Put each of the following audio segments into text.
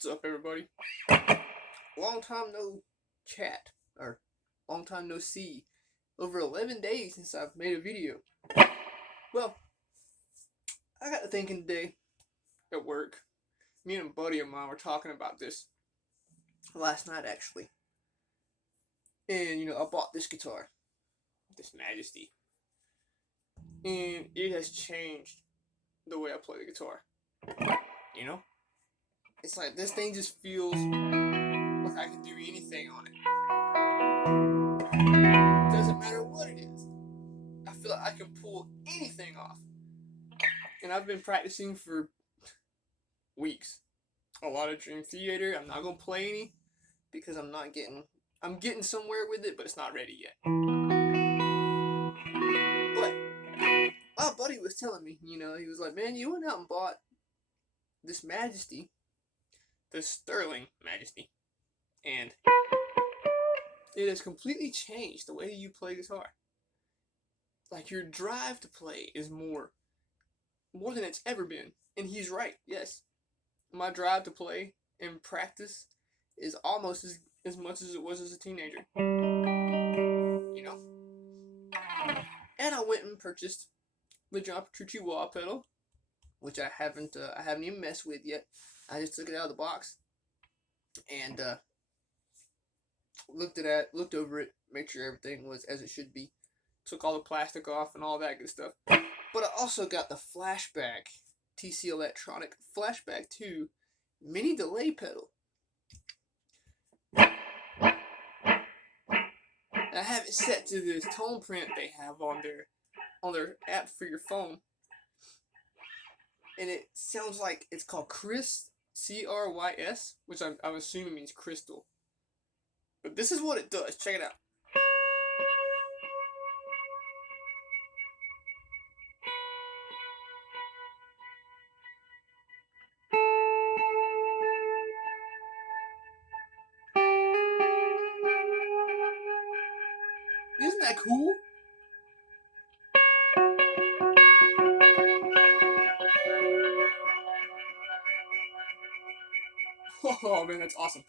What's up, everybody? Long time no chat, or long time no see. Over 11 days since I've made a video. Well, I got to thinking today at work. Me and a buddy of mine were talking about this last night, actually. And, I bought this guitar, this Majesty. And it has changed the way I play the guitar. You know? It's like this thing just feels like I can do anything on it. Doesn't matter what it is. I feel like I can pull anything off. And I've been practicing for weeks. A lot of Dream Theater. I'm not gonna play any because I'm getting somewhere with it, but it's not ready yet. But my buddy was telling me, he was like, man, you went out and bought this Majesty, the Sterling Majesty, and it has completely changed the way you play guitar. Like, your drive to play is more than it's ever been. And he's right, yes. My drive to play and practice is almost as much as it was as a teenager. And I went and purchased the John Petrucci wah pedal, which I haven't even messed with yet. I just took it out of the box and looked over it, made sure everything was as it should be. Took all the plastic off and all that good stuff. But I also got the Flashback TC Electronic Flashback 2 mini delay pedal. I have it set to this tone print they have on their app for your phone. And it sounds like it's called Crys, C-R-Y-S, which I'm assuming means crystal. But this is what it does. Check it out. Isn't that cool? Oh man, that's awesome.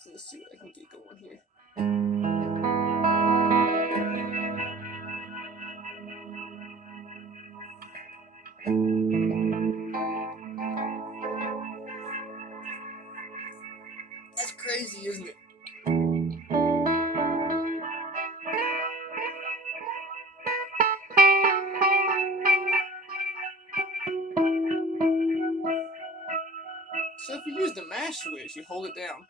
So let's see what I can get going here. That's crazy, isn't it? So if you use the mash switch, you hold it down.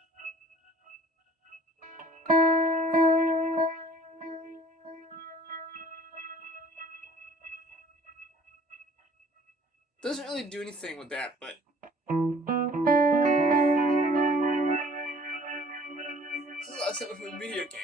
Doesn't really do anything with that, but this is like something from a video game.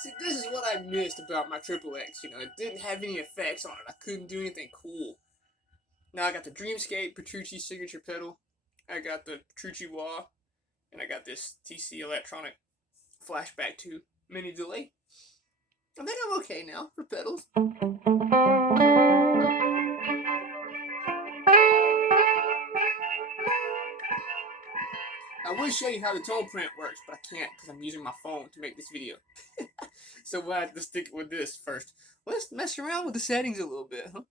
See, this is what I missed about my Triple X. It didn't have any effects on it. I couldn't do anything cool. Now I got the Dreamscape Petrucci signature pedal. I got the Petrucci wah, and I got this TC Electronic Flashback 2 mini delay. I think I'm okay now for pedals. I would show you how the tone print works, but I can't because I'm using my phone to make this video. So we'll have to stick with this first. Let's mess around with the settings a little bit, huh?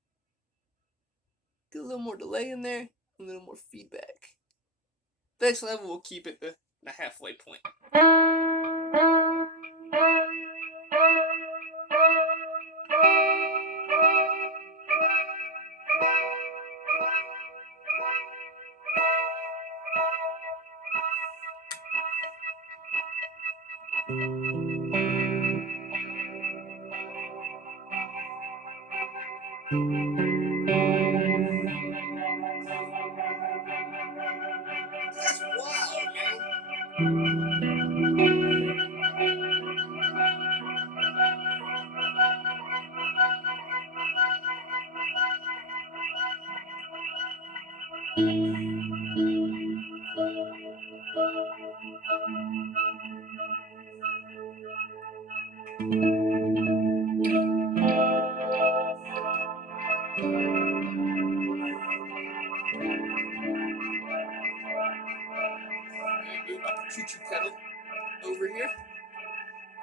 Get a little more delay in there, a little more feedback. Next level, we'll keep it the halfway point. That's wild, man. Move my choo-choo pedal over here.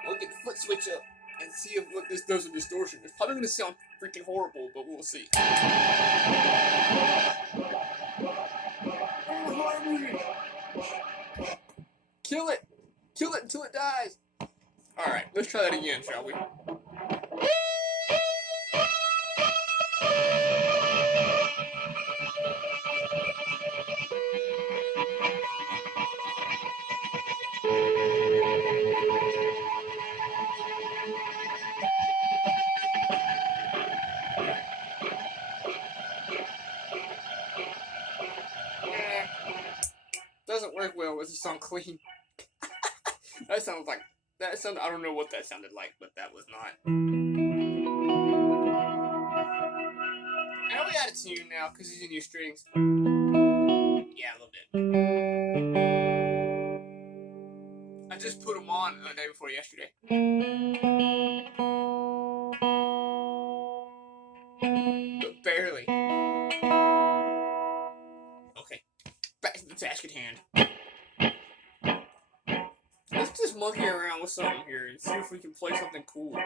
We'll get the foot switch up and see if what this does with distortion. It's probably going to sound freaking horrible, but we'll see. Kill it! Kill it until it dies! Alright, let's try that again, shall we? Doesn't work well with the song clean. That sounds like I don't know what that sounded like, but that was not. Now we out of tune now because he's in new strings. Yeah, a little bit. I just put them on the day before yesterday. But barely. Okay, back to the task at hand. Let's just monkey around with something here and see if we can play something cool.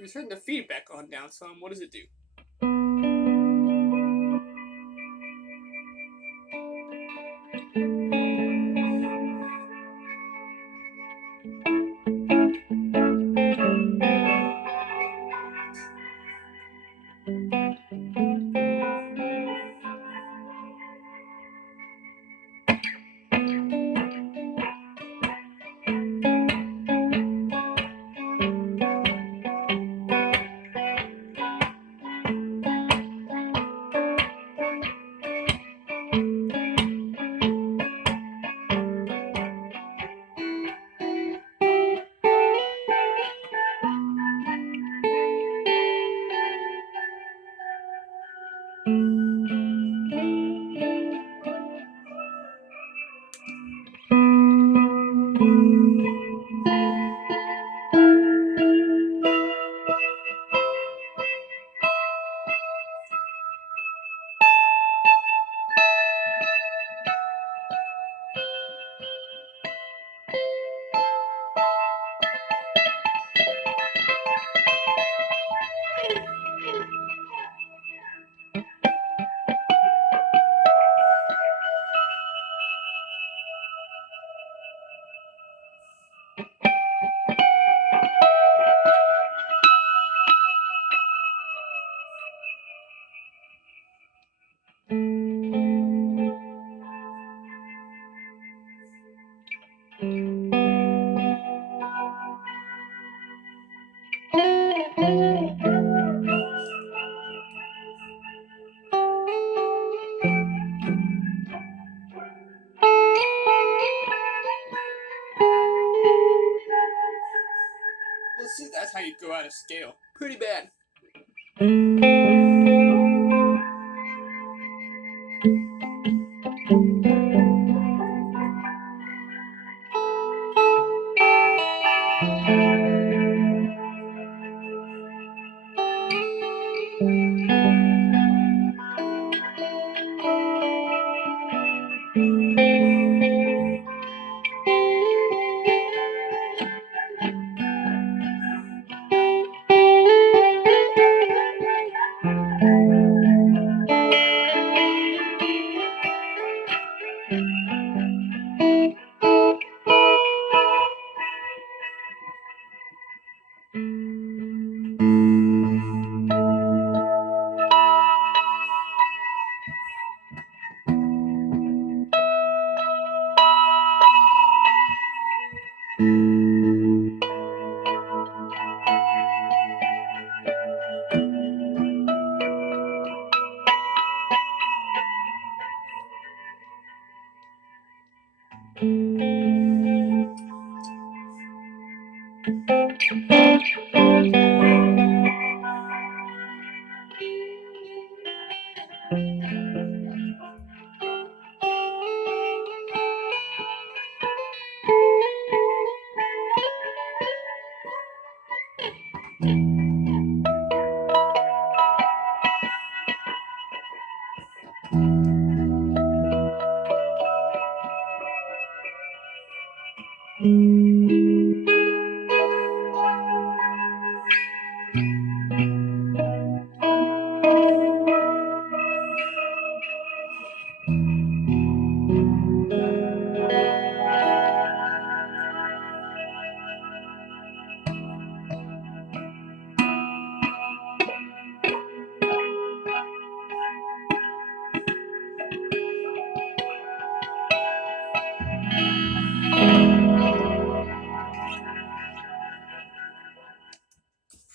We turn the feedback on down some. What does it do? Well, see, that's how you go out of scale. Pretty bad.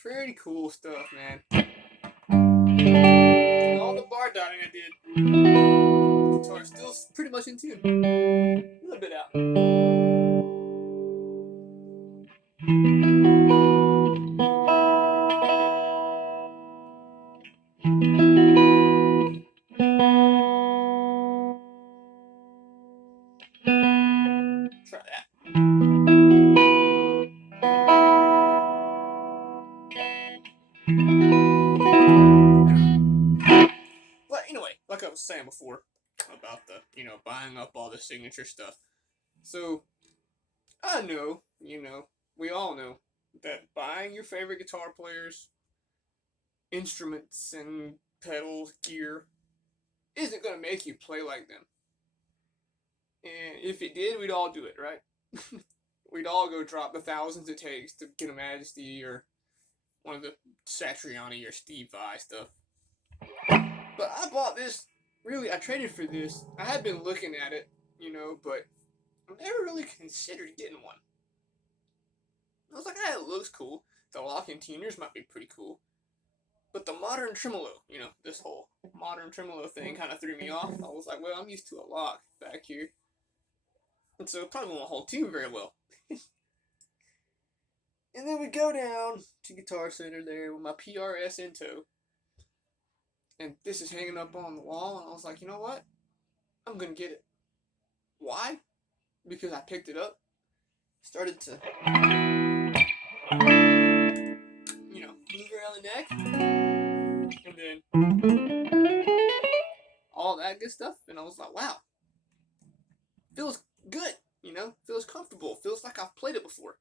Pretty cool stuff, man. All the bar dotting I did. Guitar still pretty much in tune. A little bit out. Try that. But anyway, like I was saying before about the, buying up all the signature stuff. So, I know, we all know that buying your favorite guitar players' instruments and pedals, gear, isn't going to make you play like them. And if it did, we'd all do it, right? We'd all go drop the thousands it takes to get a Majesty or one of the Satriani or Steve Vai stuff. But I bought this, really, I traded for this. I had been looking at it, but I never really considered getting one. I was like, it looks cool. The lock-in tuners might be pretty cool. But the modern tremolo, this whole modern tremolo thing kind of threw me off. I was like, well, I'm used to a lock back here. And so it probably won't hold tune very well. And then we go down to Guitar Center there with my PRS in tow. And this is hanging up on the wall. And I was like, you know what? I'm going to get it. Why? Because I picked it up. Started to, move around the neck. And then all that good stuff. And I was like, wow. Feels good. Feels comfortable. Feels like I've played it before.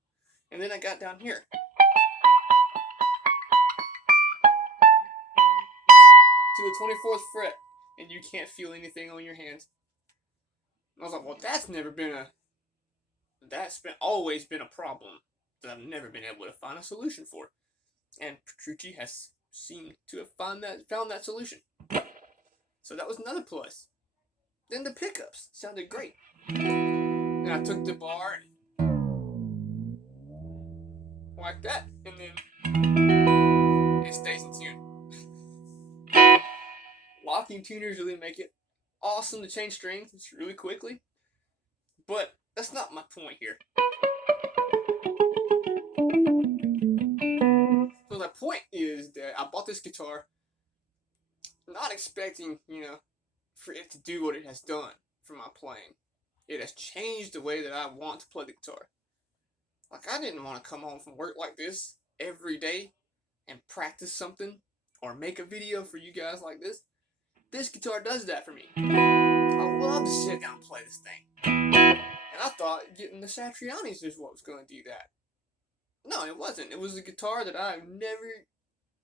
And then I got down here. To the 24th fret. And you can't feel anything on your hands. And I was like, well, that's always been a problem that I've never been able to find a solution for. And Petrucci has seemed to have found that solution. So that was another plus. Then the pickups sounded great. And I took the bar like that, and then it stays in tune. Locking tuners really make it awesome to change strings really quickly, but that's not my point here. So the point is that I bought this guitar not expecting, for it to do what it has done for my playing. It has changed the way that I want to play the guitar. Like, I didn't want to come home from work like this every day and practice something or make a video for you guys like this. This guitar does that for me. I love to sit down and play this thing. And I thought getting the Satriani's is what was going to do that. No, it wasn't. It was a guitar that I've never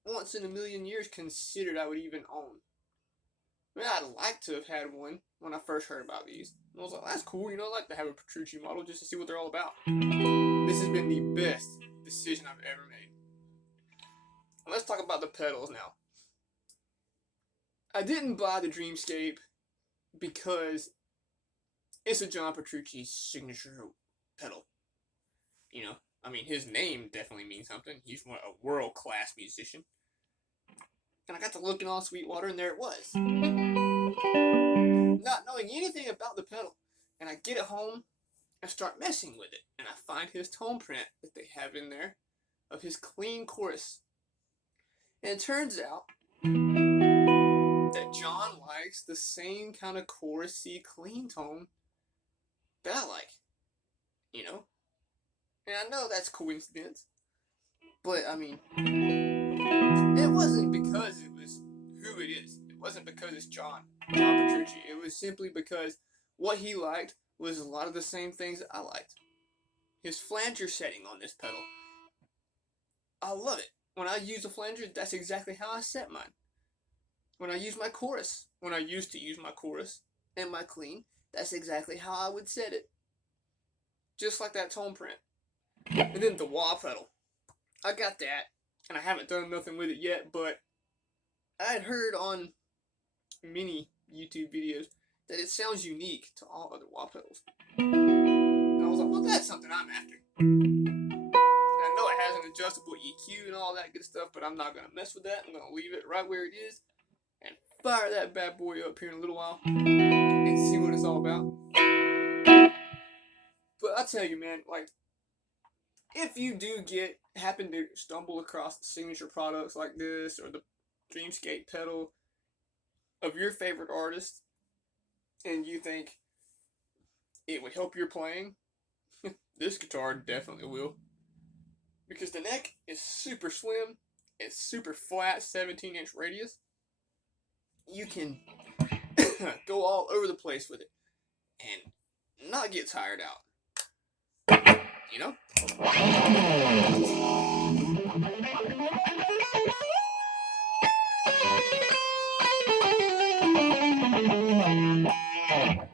once in a million years considered I would even own. I mean, I'd like to have had one when I first heard about these. And I was like, that's cool, I'd like to have a Petrucci model just to see what they're all about. This has been the best decision I've ever made. And let's talk about the pedals now. I didn't buy the Dreamscape because it's a John Petrucci signature pedal. His name definitely means something. He's a world-class musician. And I got to looking on Sweetwater, and there it was. Not knowing anything about the pedal. And I get it home and start messing with it. And I find his tone print that they have in there of his clean chorus. And it turns out that John likes the same kind of chorusy clean tone that I like. And I know that's coincidence. But, it wasn't because it was who it is. It wasn't because it's John Petrucci. It was simply because what he liked was a lot of the same things that I liked. His flanger setting on this pedal, I love it. When I use a flanger, that's exactly how I set mine. When I use my chorus, when I used to use my chorus and my clean, that's exactly how I would set it. Just like that tone print. And then the wah pedal. I got that, and I haven't done nothing with it yet, but I had heard on many YouTube videos that it sounds unique to all other wah pedals. And I was like, well, that's something I'm after. And I know it has an adjustable EQ and all that good stuff, but I'm not going to mess with that. I'm going to leave it right where it is and fire that bad boy up here in a little while and see what it's all about. But I tell you, man, if you do happen to stumble across signature products like this or the Dreamscape pedal of your favorite artist and you think it would help your playing, this guitar definitely will. Because the neck is super slim, it's super flat, 17-inch radius. You can go all over the place with it and not get tired out.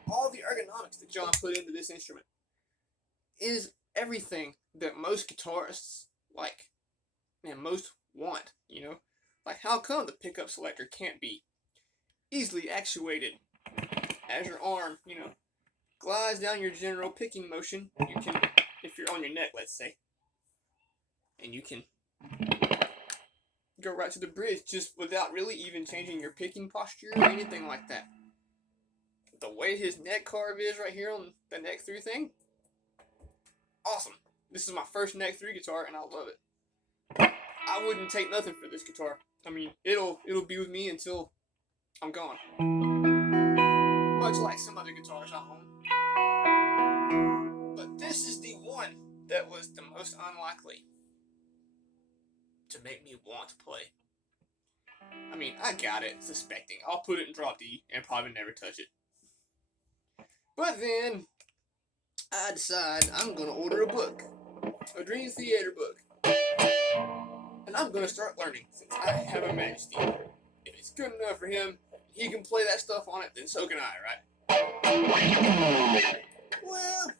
All the ergonomics that John put into this instrument is everything that most guitarists like and most want, Like, how come the pickup selector can't be easily actuated as your arm, glides down your general picking motion? You can, if you're on your neck, let's say, and you can go right to the bridge just without really even changing your picking posture or anything like that. The way his neck carve is right here on the neck through thing, awesome. This is my first neck through guitar and I love it. I wouldn't take nothing for this guitar. It'll be with me until I'm gone. Much like some other guitars I own. But this is the one that was the most unlikely to make me want to play. I got it, suspecting I'll put it in drop D and probably never touch it. But then, I decide I'm going to order a book. A Dream Theater book. And I'm going to start learning, since I have a Majesty. If it's good enough for him, he can play that stuff on it, then so can I, right? Well,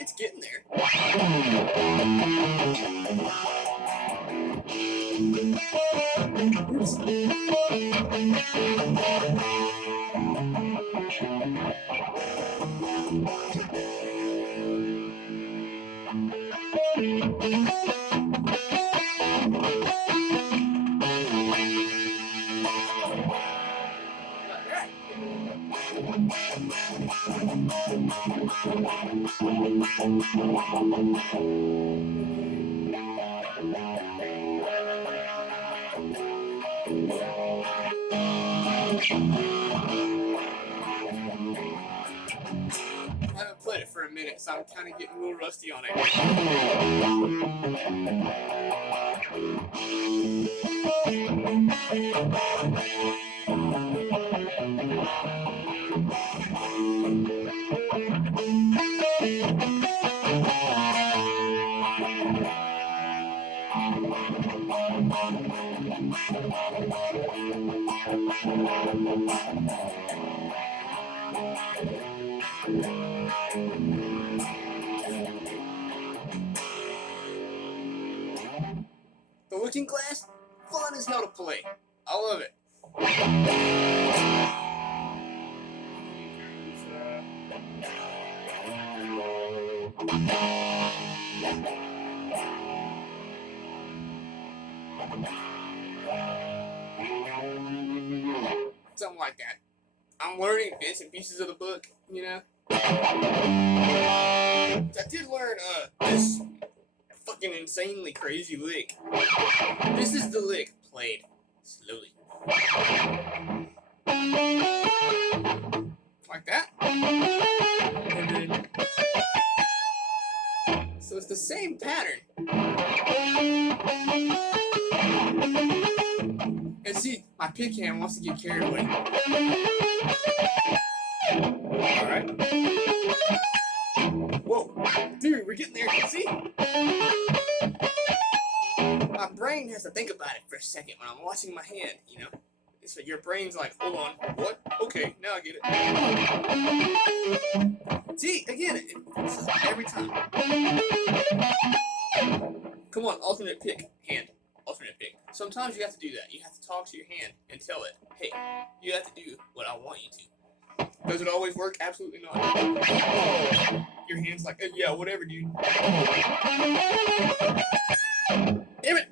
it's getting there. Oops. I haven't played it for a minute, so I'm kind of getting a little rusty on it. The Looking Glass, fun as hell to play. I love it. Something like that. I'm learning bits and pieces of the book, you know. I did learn this fucking insanely crazy lick. This is the lick played slowly. Like that. And then, so it's the same pattern. And see, my pick hand wants to get carried away. Alright. Whoa. Dude, we're getting there. See? My brain has to think about it for a second when I'm watching my hand, you know? So your brain's like, hold on, what? Okay, now I get it. See, again, it's every time. Come on, alternate pick, hand. Alternate pick. Sometimes you have to do that. You have to talk to your hand and tell it, hey, you have to do what I want you to. Does it always work? Absolutely not. Your hand's like, yeah, whatever, dude. Damn it!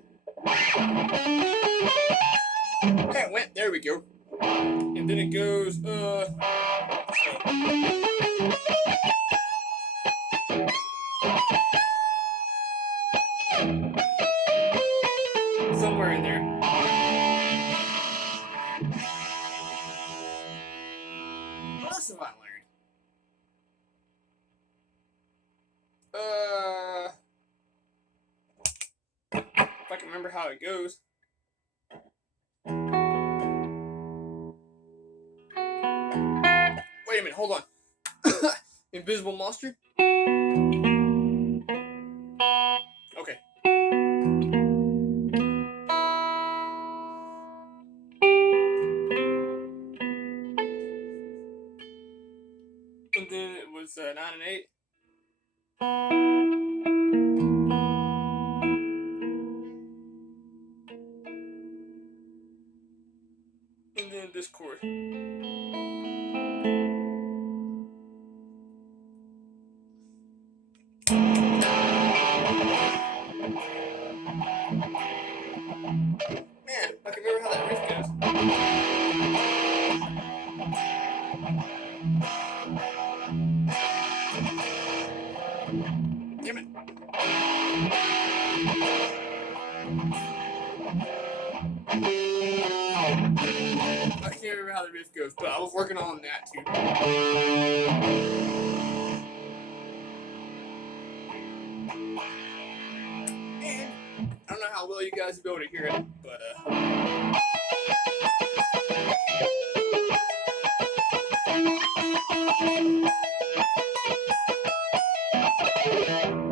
Okay, it went. There we go. And then it goes, somewhere in there. What else have I learned? If I can remember how it goes. Wait a minute, hold on. Invisible monster? Okay. And then it was 9 and 8. And then this chord. Man, I can remember how that riff goes. Damn it. I can't remember how the riff goes, but I was working on that too. And I don't know how well you guys will be able to hear it, but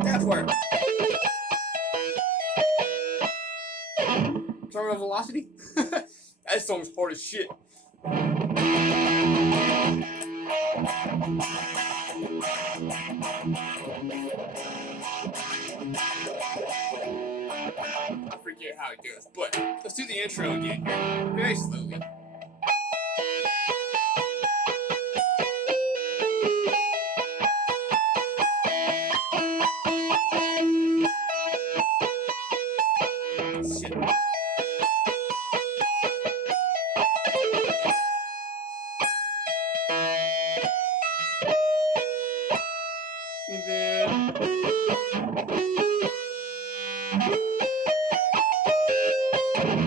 that part. Terminal velocity? That song's hard as shit. I forget how it goes, but let's do the intro again here, very slowly. Shit. And then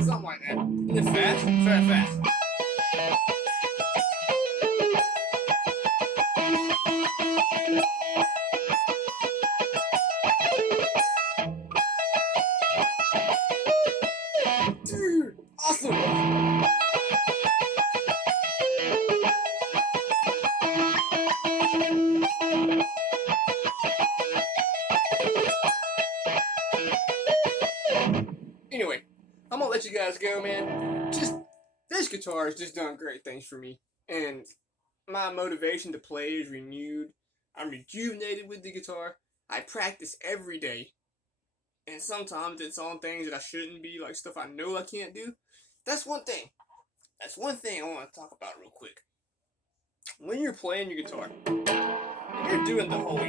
something like that. And then fast. Try it fast. Dude, awesome! Anyway, I'm gonna let you guys go, man. Just this guitar has just done great things for me, and my motivation to play is renewed. I'm rejuvenated with the guitar. I practice every day, and sometimes it's on things that I shouldn't be, like stuff I know I can't do. That's one thing. That's one thing I want to talk about real quick. When you're playing your guitar, and you're doing the whole,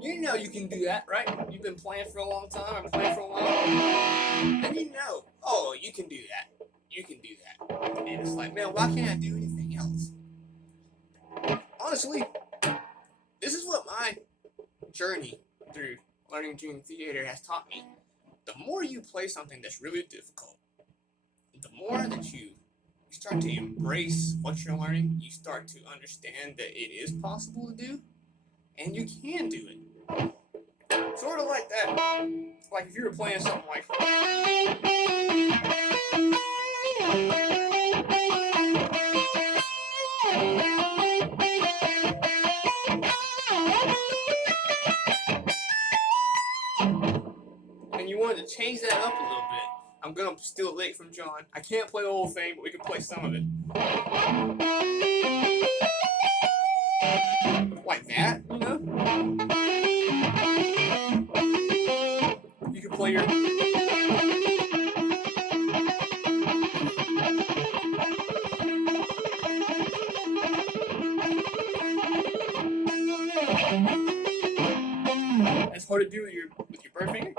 you know you can do that, right? You've been playing for a long time, I'm playing for a while, and you know, oh, you can do that. You can do that. And it's like, man, why can't I do anything else? Honestly, this is what my journey through learning Dream Theater has taught me. The more you play something that's really difficult, the more that you start to embrace what you're learning, you start to understand that it is possible to do, and you can do it. Sort of like that. Like if you were playing something like, and you wanted to change that up a little bit. I'm gonna steal a lick from John. I can't play the whole thing, but we can play some of it. Like that, you know? You can play your... It's hard to do with your bird finger.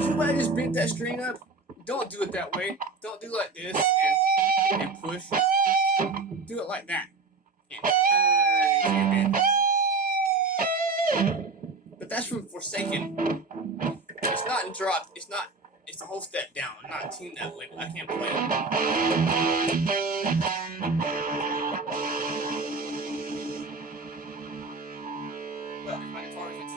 Somebody just bent that string up. Don't do it that way. Don't do like this and push. Do it like that. But that's from Forsaken. It's not in drop. It's not. It's a whole step down. I'm not tuned that way, but I can't play it. Well, if my guitar is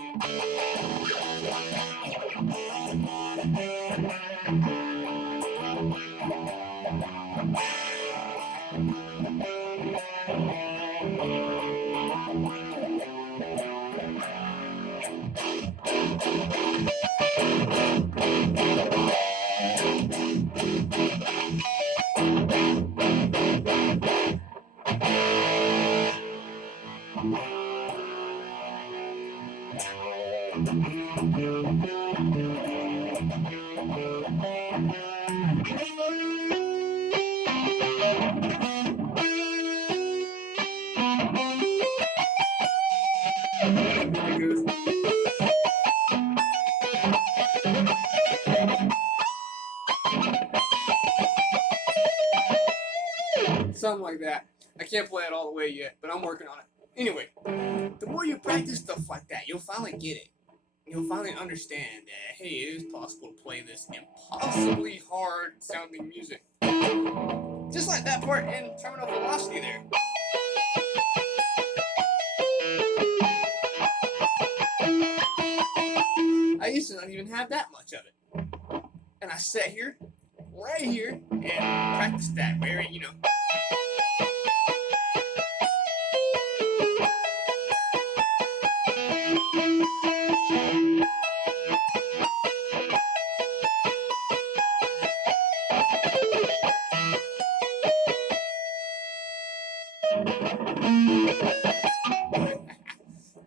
something like that. I can't play it all the way yet, but I'm working on it. Anyway, the more you practice stuff like that, you'll finally get it. You'll finally understand that, hey, it is possible to play this impossibly hard sounding music. Just like that part in Terminal Velocity there. I used to not even have that much of it. And I sat here, right here, and practiced that very, you know.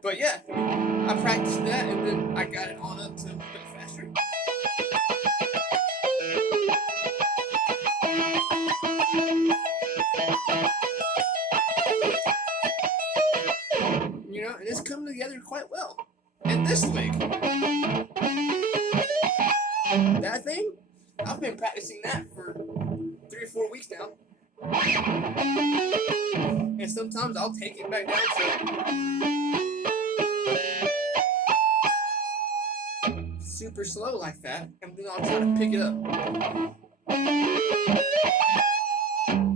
But yeah, I practiced that and then I got it on up to a bit faster. here quite well. And this leg, that thing, I've been practicing that for 3 or 4 weeks now. And sometimes I'll take it back down to super slow like that, and then I'll try to pick it up.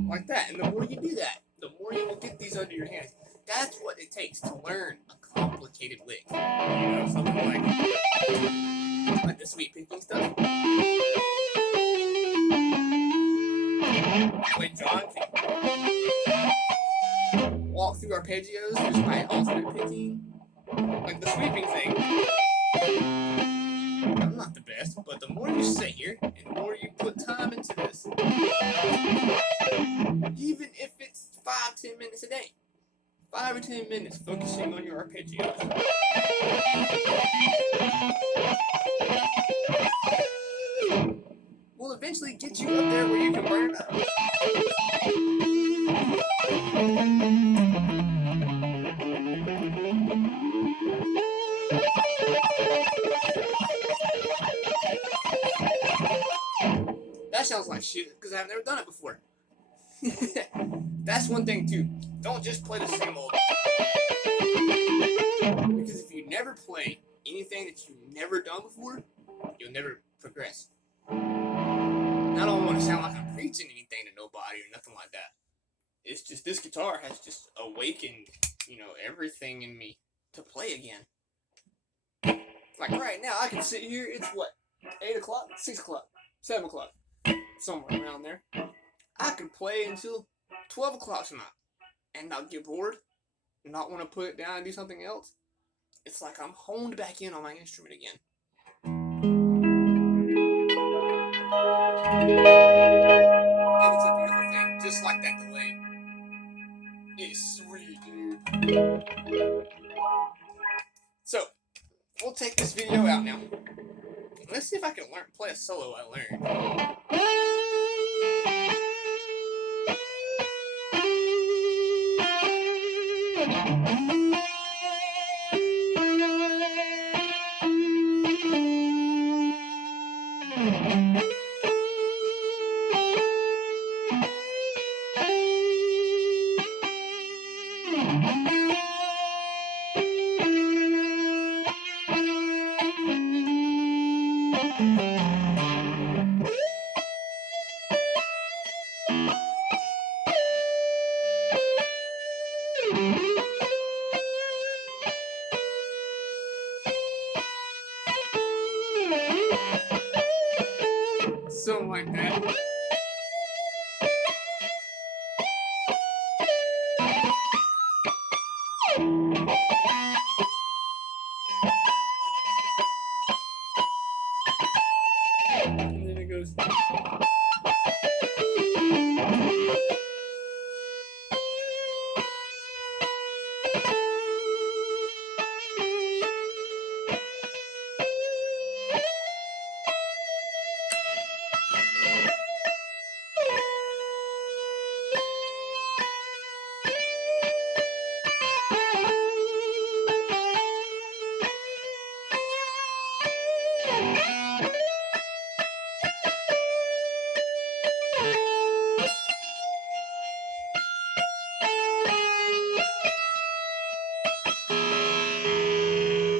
Like that. And the more you do that, the more you will get these under your hands. That's what it takes to learn a complicated lick. You know, something like the sweep picking stuff. That way John can walk through arpeggios just by alternate picking. Like the sweeping thing. I'm not the best, but the more you sit here and the more you put time into this, even if it's 5-10 minutes a day, 5 or 10 minutes focusing on your arpeggios, will eventually get you up there where you can burn it up. That sounds like shit because I've never done it before. That's one thing too. Don't just play the same old. Because if you never play anything that you've never done before, you'll never progress. And I don't want to sound like I'm preaching anything to nobody or nothing like that. It's just this guitar has just awakened, you know, everything in me to play again. Like right now, I can sit here. It's what, 8 o'clock, 6 o'clock, 7 o'clock, somewhere around there. I could play until 12 o'clock tonight and not get bored, not want to put it down and do something else. It's like I'm honed back in on my instrument again. And it's a beautiful thing, just like that delay. It's sweet, dude. So, we'll take this video out now. Let's see if I can play a solo I learned. Something like that. And then it goes.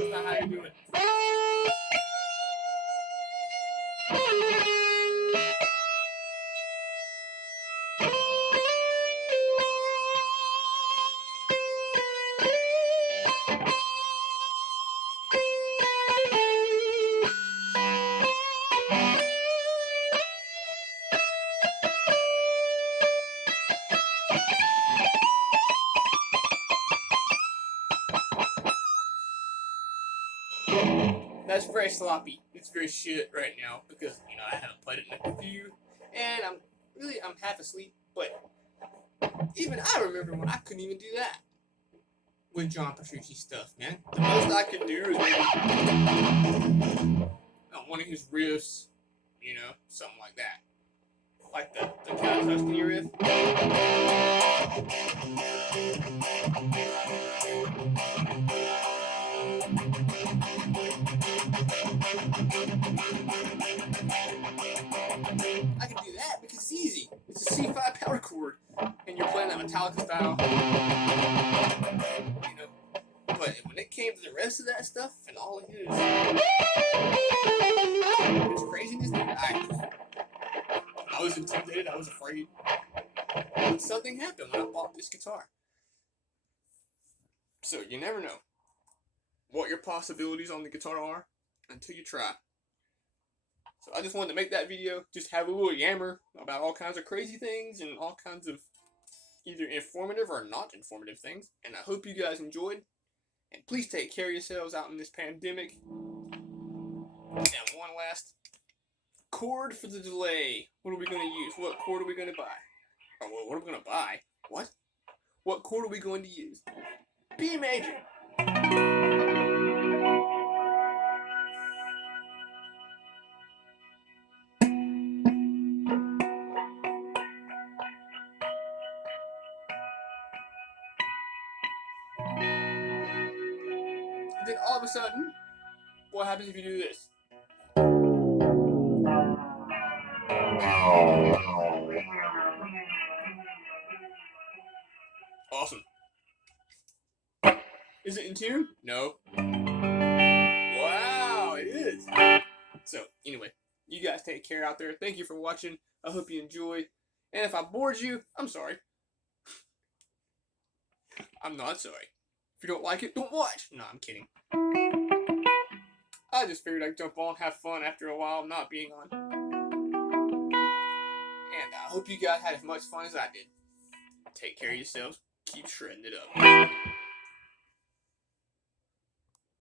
That's not how you do it. That's very sloppy. It's very shit right now because, you know, I haven't played it in a few, and I'm half asleep. But even I remember when I couldn't even do that with John Petrucci stuff, man. The most I could do is maybe one of his riffs, you know, something like that, like the Count of Tuscany riff. guitar chord and you're playing that Metallica style, you know. But when it came to the rest of that stuff and all of his craziness, I was intimidated. I was afraid. But something happened when I bought this guitar. So you never know what your possibilities on the guitar are until you try. So I just wanted to make that video, just have a little yammer about all kinds of crazy things and all kinds of either informative or not informative things. And I hope you guys enjoyed. And please take care of yourselves out in this pandemic. And one last chord for the delay. What are we going to use? What chord are we going to buy? Oh, well, what are we going to buy? What? What chord are we going to use? B major. And then all of a sudden, what happens if you do this? Awesome. Is it in tune? No. Wow, it is. So, anyway, you guys take care out there. Thank you for watching. I hope you enjoy. And if I bored you, I'm sorry. I'm not sorry. If you don't like it, don't watch. No, I'm kidding. I just figured I'd jump on, have fun after a while not being on. And I hope you guys had as much fun as I did. Take care of yourselves. Keep shredding it up.